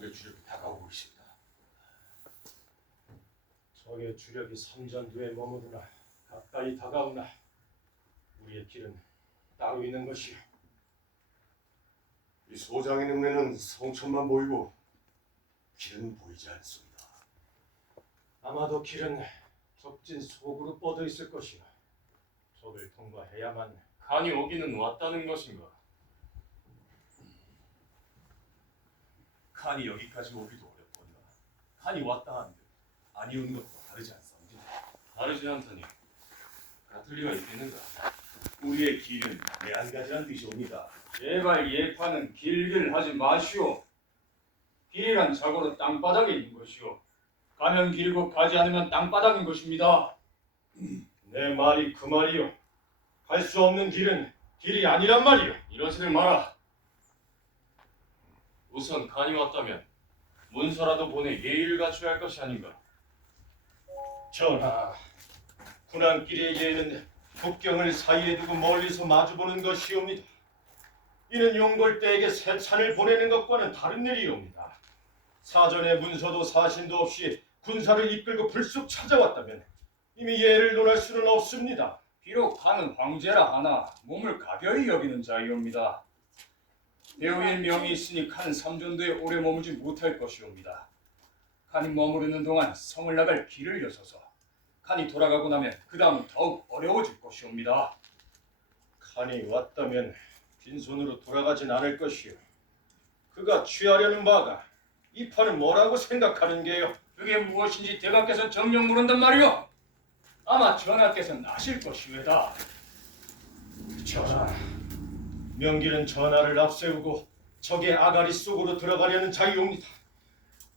적의 주력이 다가오고 있습니다. 적의 주력이 삼전두에 머무르나 가까이 다가오나 우리의 길은 따로 있는 것이요. 이 소장의 눈에는 성천만 보이고 길은 보이지 않습니다. 아마도 길은 적진 속으로 뻗어 있을 것이요. 적을 통과해야만 간이 오기는 왔다는 것인가? 칸이 여기까지 오기도 어렵거니와 칸이 왔다 한들 아니 오는 것도 다르지 않사옵니다. 다르지 않다니 같을 리가 있겠는가? 우리의 길은 매한가지란 뜻이옵니다. 제발 예판은 길길 하지 마시오. 길이란 자고로 땅바닥에 있는 것이오. 가면 길고 가지 않으면 땅바닥인 것입니다. 내 말이 그 말이요. 갈 수 없는 길은 길이 아니란 말이요. 이러지들 마라. 우선 간이 왔다면 문서라도 보내 예의를 갖춰야 할 것이 아닌가? 전하, 군안길의 예는 국경을 사이에 두고 멀리서 마주보는 것이옵니다. 이는 용골대에게 새 찬을 보내는 것과는 다른 일이옵니다. 사전에 문서도 사신도 없이 군사를 이끌고 불쑥 찾아왔다면 이미 예를 논할 수는 없습니다. 비록 간은 황제라 하나 몸을 가벼이 여기는 자이옵니다. 배우인 명이 있으니 칸 삼전도에 오래 머물지 못할 것이옵니다. 칸이 머무르는 동안 성을 나갈 길을 여서서 칸이 돌아가고 나면 그 다음 더욱 어려워질 것이옵니다. 칸이 왔다면 빈손으로 돌아가진 않을 것이요. 그가 취하려는 바가 이 판은 뭐라고 생각하는 게요? 그게 무엇인지 대감께서 정녕 물은단 말이오. 아마 전하께서는 아실 것이외다. 전하, 명길은 전하를 앞세우고 적의 아가리 속으로 들어가려는 자이옵니다.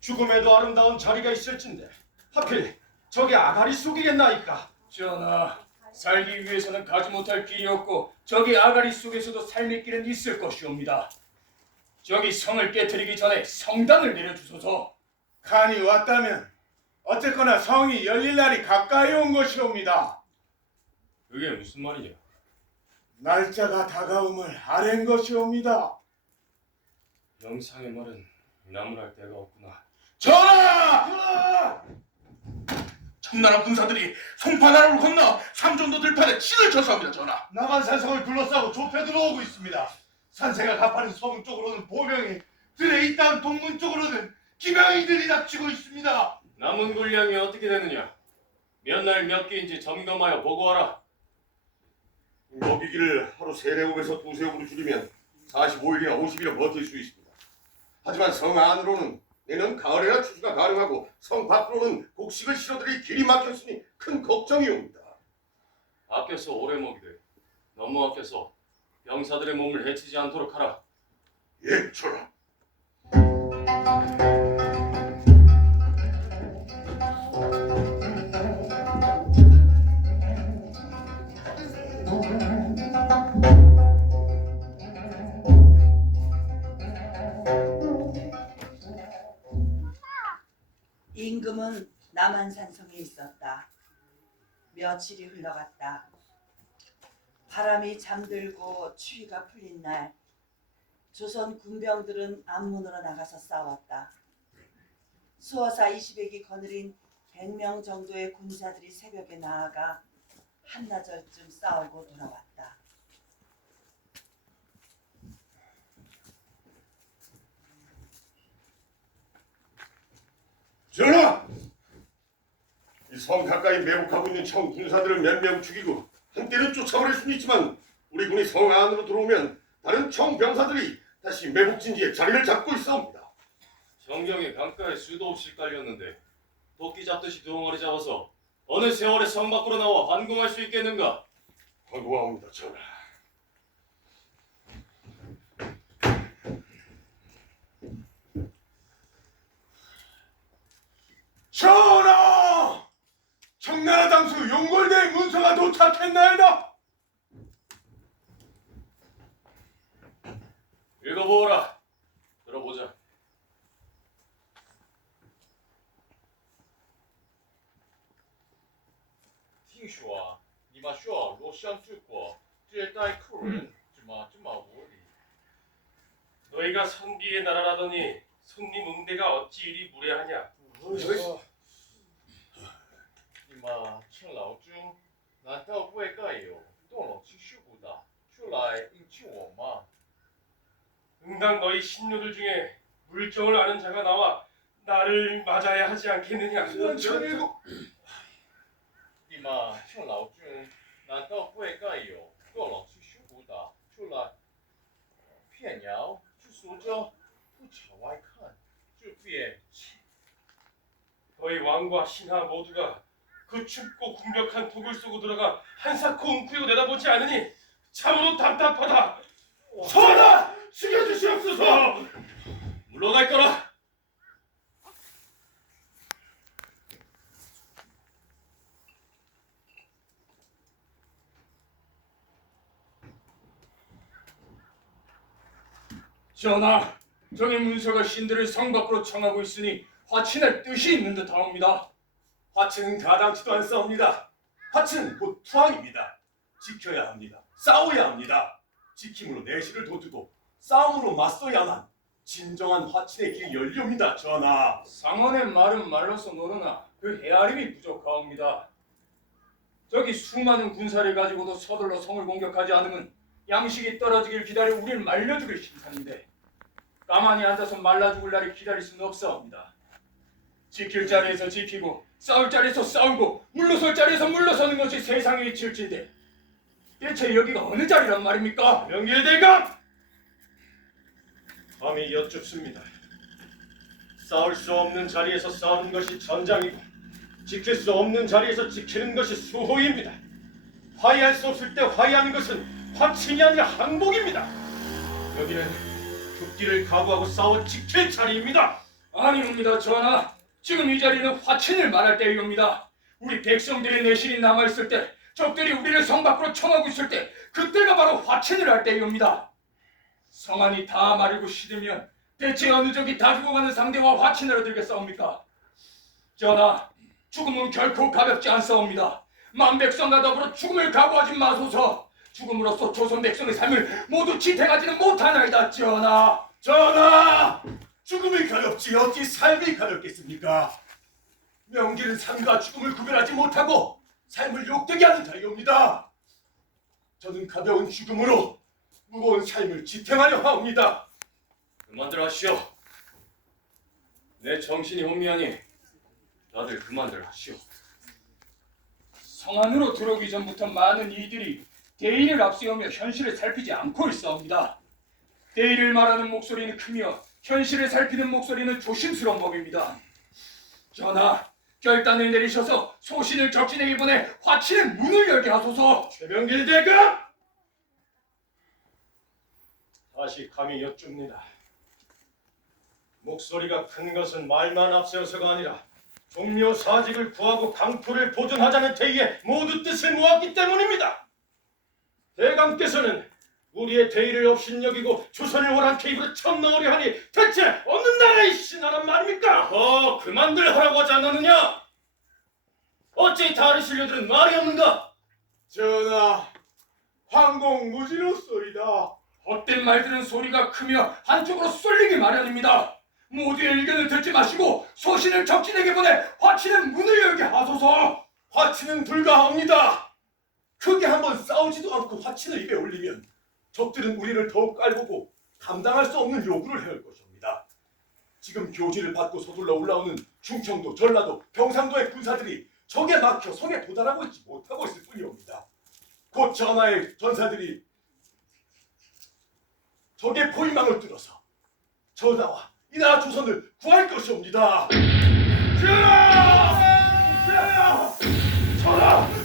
죽음에도 아름다운 자리가 있을진데 하필 적의 아가리 속이겠나이까? 전하, 살기 위해서는 가지 못할 길이 없고 적의 아가리 속에서도 삶의 길은 있을 것이옵니다. 적이 성을 깨뜨리기 전에 성단을 내려주소서. 칸이 왔다면 어쨌거나 성이 열릴 날이 가까이 온 것이옵니다. 그게 무슨 말이냐? 날짜가 다가옴을 아랜 것이옵니다. 영상의 말은 나무랄 데가 없구나. 전하! 청나라 군사들이 송파나라를 건너 삼전도 들판에 치를 쳐서옵니다. 전하. 남한산성을 둘러싸고 좁혀 들어오고 있습니다. 산세가 가파른 성 쪽으로는 보병이, 들에 있다는 동문 쪽으로는 기병이들이 납치고 있습니다. 남은 군량이 어떻게 되느냐? 몇 날 몇 끼인지 점검하여 보고하라. 먹이기를 하루 3대국에서 2세국으로 줄이면 45일이나 50일은 버틸 수 있습니다. 하지만 성 안으로는 내년 가을에나 추수가 가능하고 성 밖으로는 곡식을 실어들일 길이 막혔으니 큰 걱정이옵니다. 아껴서 오래 먹이되 너무 아껴서 병사들의 몸을 해치지 않도록 하라. 예, 전하. 임금은 남한산성에 있었다. 며칠이 흘러갔다. 바람이 잠들고 추위가 풀린 날, 조선 군병들은 앞문으로 나가서 싸웠다. 수호사 20액이 거느린 100명 정도의 군사들이 새벽에 나아가 한나절쯤 싸우고 돌아왔다. 전하! 이 성 가까이 매복하고 있는 청 군사들을 몇 명 죽이고 한때는 쫓아버릴 수는 있지만 우리 군이 성 안으로 들어오면 다른 청 병사들이 다시 매복진지에 자리를 잡고 있사옵니다. 정경이 강가에 수도 없이 깔렸는데 도끼 잡듯이 두 덩어리 잡아서 어느 세월에 성 밖으로 나와 환공할 수 있겠는가? 황구하옵니다, 전하. 전하! 청나라 당수 용골대의 문서가 도착했나이다. 읽어보거라. 들어보자.听说你们说洛阳之国接待客人这么无礼。 너희가 선비의 나라라더니 손님 응대가 어찌 이리 무례하냐. 你嘛趁老中，难道不会该有动了去修补的，出来应救我吗？ 응당 너희 신료들 중에 물정을 아는 자가 나와 나를 맞아야 하지 않겠느냐. 你嘛趁老中，难道不会该有动了去修补的，出来骗谣，就说着不朝外看，就变。 너희 왕과 신하 모두가 그 춥고 궁벽한 독을 쏘고 들어가 한사코 웅크리고 내다보지 않으니 참으로 답답하다. 전하! 죽여주시옵소서! 물러날 거라. 전하, 저기 문서가 신들을 성 밖으로 청하고 있으니 화친할 뜻이 있는 듯하옵니다. 화친은 가당치도 않사옵니다. 화친은 곧 투항입니다. 지켜야 합니다. 싸워야 합니다. 지킴으로 내실을 돋우고 싸움으로 맞서야만 진정한 화친의 길이 열리옵니다. 전하. 상원의 말은 말로서 모르나 그 헤아림이 부족하옵니다. 저기 수많은 군사를 가지고도 서둘러 성을 공격하지 않으면 양식이 떨어지길 기다려 우리를 말려 죽일 심산인데 가만히 앉아서 말라 죽을 날을 기다릴 수는 없사옵니다. 지킬 자리에서 지키고 싸울 자리에서 싸우고 물러설 자리에서 물러서는 것이 세상의 이치일진데 대체 여기가 어느 자리란 말입니까? 명길대감! 감히 여쭙습니다. 싸울 수 없는 자리에서 싸우는 것이 전장이고 지킬 수 없는 자리에서 지키는 것이 수호입니다. 화해할 수 없을 때 화해하는 것은 화친이 아니라 항복입니다. 여기는 죽기를 각오하고 싸워 지킬 자리입니다. 아니옵니다, 전하. 지금 이 자리는 화친을 말할 때이옵니다. 우리 백성들의 내실이 남아있을 때 적들이 우리를 성 밖으로 청하고 있을 때 그때가 바로 화친을 할 때이옵니다. 성안이 다 마르고 시들면 대체 어느 적이 다 죽어가는 상대와 화친을 얻을겠사옵니까? 전하, 죽음은 결코 가볍지 않사옵니다. 만백성과 더불어 죽음을 각오하지 마소서. 죽음으로써 조선 백성의 삶을 모두 지탱하지는 못하나이다, 전하. 전하! 죽음이 가렵지 어찌 삶이 가렵겠습니까? 명길은 삶과 죽음을 구별하지 못하고 삶을 욕되게 하는 자리옵니다. 저는 가벼운 죽음으로 무거운 삶을 지탱하려 하옵니다. 그만들 하시오. 내 정신이 혼미하니 다들 그만들 하시오. 성안으로 들어오기 전부터 많은 이들이 대의를 앞세우며 현실을 살피지 않고 있사옵니다. 대의를 말하는 목소리는 크며 현실을 살피는 목소리는 조심스러운 법입니다. 전하, 결단을 내리셔서 소신을 적진에게 보내 화친의 문을 열게 하소서. 최명길대감! 다시 감히 여쭙니다. 목소리가 큰 것은 말만 앞세워서가 아니라 종묘 사직을 구하고 강토를 보존하자는 대의에 모두 뜻을 모았기 때문입니다. 대감께서는 우리의 대의를 업신여기고 조선을 호랑케 입으로 쳐넣으려 하니 대체 어느 나라의 신하란 말입니까? 그만들 하라고 하지 않았느냐? 어찌 다른 신료들은 말이 없는가? 전하, 황공무지로소이다. 헛된 말들은 소리가 크며 한쪽으로 쏠리기 마련입니다. 모두의 의견을 듣지 마시고 소신을 적진에게 보내 화친의 문을 열게 하소서. 화친은 불가합니다. 크게 한번 싸우지도 않고 화친을 입에 올리면 적들은 우리를 더욱 깔보고 감당할 수 없는 요구를 해올 것입니다. 지금 교지를 받고 서둘러 올라오는 충청도, 전라도, 경상도의 군사들이 적에 막혀 성에 도달하고 있지 못하고 있을 뿐이옵니다. 곧 전하의 전사들이 적의 포위망을 뚫어서 전하와 이 나라 조선을 구할 것이옵니다. 전하!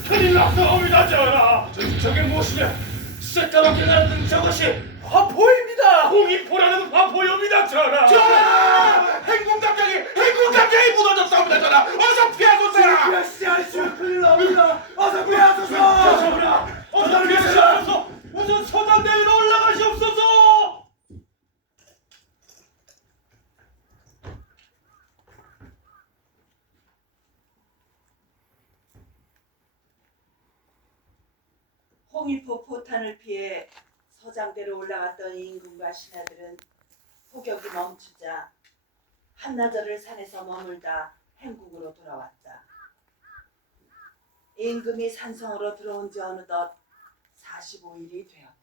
큰일 났사옵니다, 전하! 저게 무엇이냐? 새까맣게 나는 저것이 화포입니다! 홍익포라는 화포입니다, 전하! 전하! 행군감정이 무너졌사옵니다, 전하. 어서 피하소서. 큰일 납니다! 어서 피하소서! 전하! 어서 피하소서! 우선 서당대위로 올라가시옵소서! 홍익포 포탄을 피해 서장대로 올라갔던 임금과 신하들은 포격이 멈추자 한나절을 산에서 머물다 행국으로 돌아왔다. 임금이 산성으로 들어온 지 어느덧 45일이 되었다.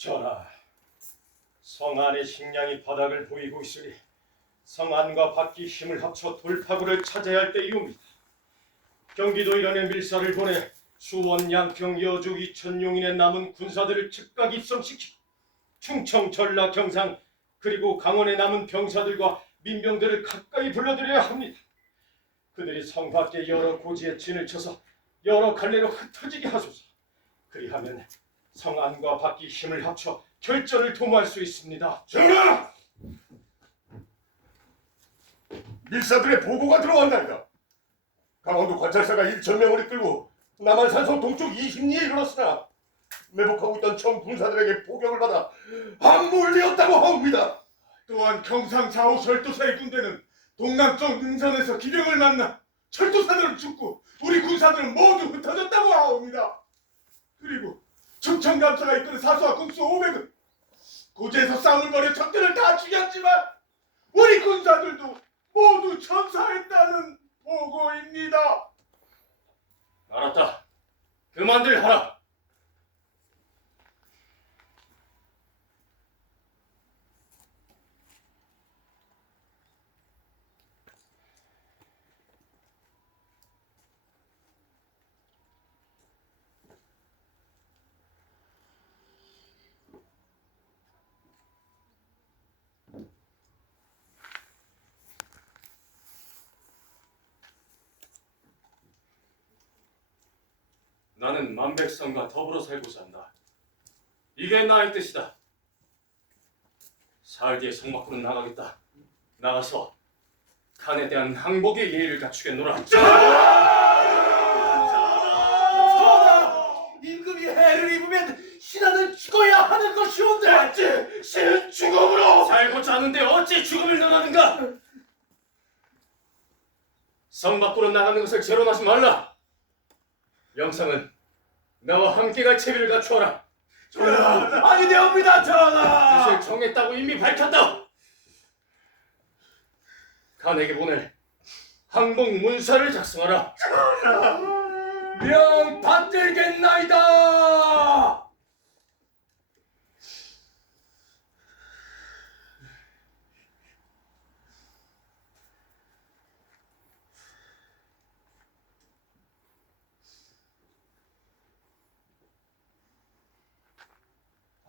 전하, 성 안의 식량이 바닥을 보이고 있으니 성 안과 밖이 힘을 합쳐 돌파구를 차지해야 할 때이옵니다. 경기도 일원에 밀사를 보내 수원, 양평, 여주, 이천, 용인에 남은 군사들을 즉각 입성시키고 충청, 전라, 경상 그리고 강원에 남은 병사들과 민병들을 가까이 불러들여야 합니다. 그들이 성 밖에 여러 고지에 진을 쳐서 여러 갈래로 흩어지게 하소서. 그리하면 성 안과 밖이 힘을 합쳐 결전을 도모할 수 있습니다. 전하! 밀사들의 보고가 들어왔나이다. 강원도 관찰사가 1,000명을 이끌고 남한 산성 동쪽 20리에 이르렀으나 매복하고 있던 청 군사들에게 포격을 받아 함몰되었다고 하옵니다. 또한 경상 4호 철도사의 군대는 동남쪽 능선에서 기병을 만나 철도사들은 죽고 우리 군사들은 모두 흩어졌다고 하옵니다. 그리고 충청감사가 이끄는 사수와 군수 500은 고지에서 싸움을 벌여 적들을 다 죽였지만 우리 군사들도 모두 전사했다는 보고입니다. 알았다. 그만들 하라. 나는 만백성과 더불어 살고자 한다. 이게 나의 뜻이다. 사흘 뒤에 성 밖으로 나가겠다. 나가서 칸에 대한 항복의 예의를 갖추겠노라. 임금이 해를 입으면 신하는 죽어야 하는 것이온데. 맞지? 신은 죽음으로! 살고자 하는데 어찌 죽음을 논하는가? 성 밖으로 나가는 것을 재론하지 말라. 영상은 나와 함께 갈 채비를 갖추어라. 전하, 아니 되옵니다, 전하. 뜻을 정했다고 이미 밝혔다. 칸에게 보낼 항복 문서를 작성하라. 명 받들겠나이다.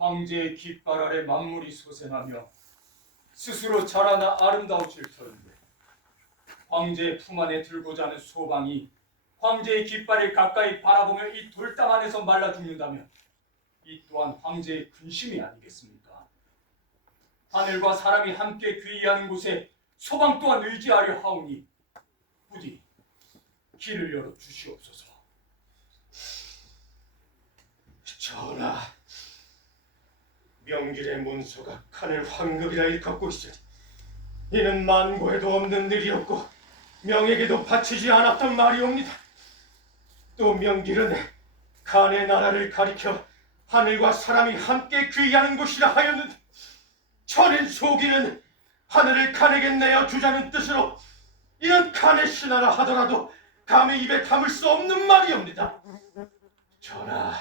황제의 깃발 아래 만물이 소생하며 스스로 자라나 아름다워질 터인데 황제의 품 안에 들고자 하는 소방이 황제의 깃발을 가까이 바라보며 이 돌담 안에서 말라 죽는다면 이 또한 황제의 근심이 아니겠습니까? 하늘과 사람이 함께 귀의하는 곳에 소방 또한 의지하려 하오니 부디 길을 열어 주시옵소서. 전하, 명길의 문서가 칸을 황급이라 일컫고 있으니 이는 만고에도 없는 일이었고 명에게도 바치지 않았던 말이옵니다. 또 명길은 칸의 나라를 가리켜 하늘과 사람이 함께 귀의하는 곳이라 하였는데 천인 소기는 하늘을 칸에게 내어 주자는 뜻으로 이는 칸의 신하라 하더라도 감히 입에 담을 수 없는 말이옵니다. 전하,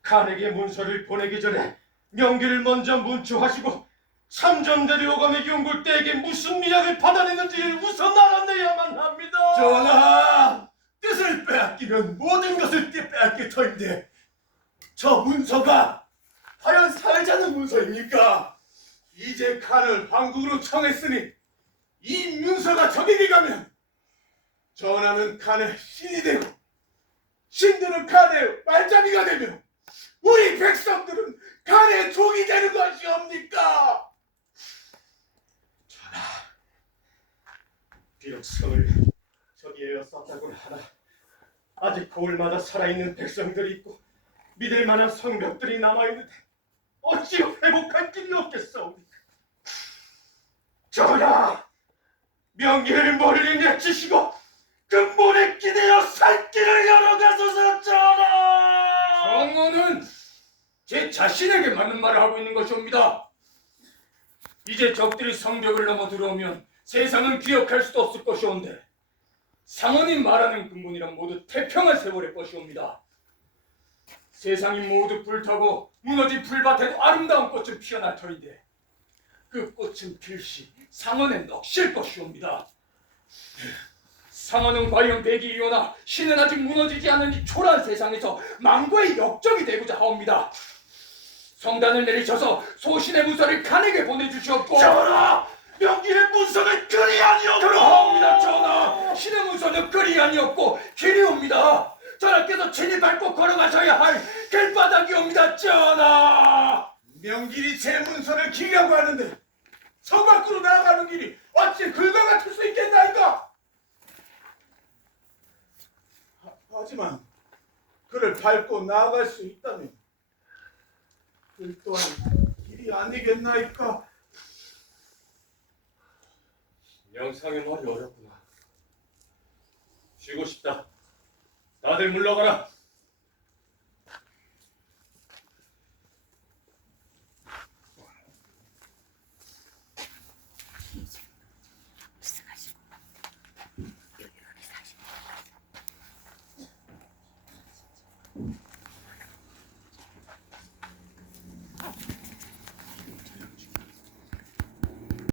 칸에게 문서를 보내기 전에 명기를 먼저 문초하시고 참전대리 오감의 용골대에게 무슨 미약을 받아냈는지를 우선 알아내야만 합니다. 전하, 뜻을 빼앗기면 모든 것을 빼앗길 터인데 저 문서가 과연 살자는 문서입니까? 이제 칸을 황국으로 청했으니 이 문서가 적에게 가면 전하는 칸의 신이 되고 신들은 칸의 말잡이가 되며 우리 백성들은 칸의 종이 되는 것이옵니까? 비록 성을 저기에 되었었다고는 하나 아직 거울마다 살아있는 백성들이 있고 믿을 만한 성벽들이 남아있는데 어찌 회복할 길이 없겠사옵니까? 전하! 명예를 멀리 내치시고 근본에 기대어 살 길을 열어가소서 전하! 정원은 제 자신에게 맞는 말을 하고 있는 것이옵니다. 이제 적들이 성벽을 넘어 들어오면 세상은 기억할 수도 없을 것이온데 상원이 말하는 근본이란 모두 태평한 세월의 것이옵니다. 세상이 모두 불타고 무너진 풀밭에도 아름다운 꽃은 피어날 터인데 그 꽃은 필시 상원에 넋일 것이옵니다. 상원은 과연 백이이오나 신은 아직 무너지지 않은 이 초라한 세상에서 망고의 역적이 되고자 하옵니다. 성단을 내리셔서 소신의 문서를 칸에게 보내주시옵고 전하! 명기의 문서는 그리 아니었고! 그러옵니다 전하! 신의 문서는 그리 아니었고 길이옵니다. 전하께서 친히 밟고 걸어가셔야 할 길바닥이옵니다 전하! 명길이 제 문서를 기려고 하는데 성 밖으로 나아가는 길이 어찌 글과 같을 수 있겠나이까? 하지만 그를 밟고 나아갈 수 있다면 그 또한 길이 아니겠나이까? 명상의 말이 어렵구나. 쉬고 싶다. 다들 물러가라.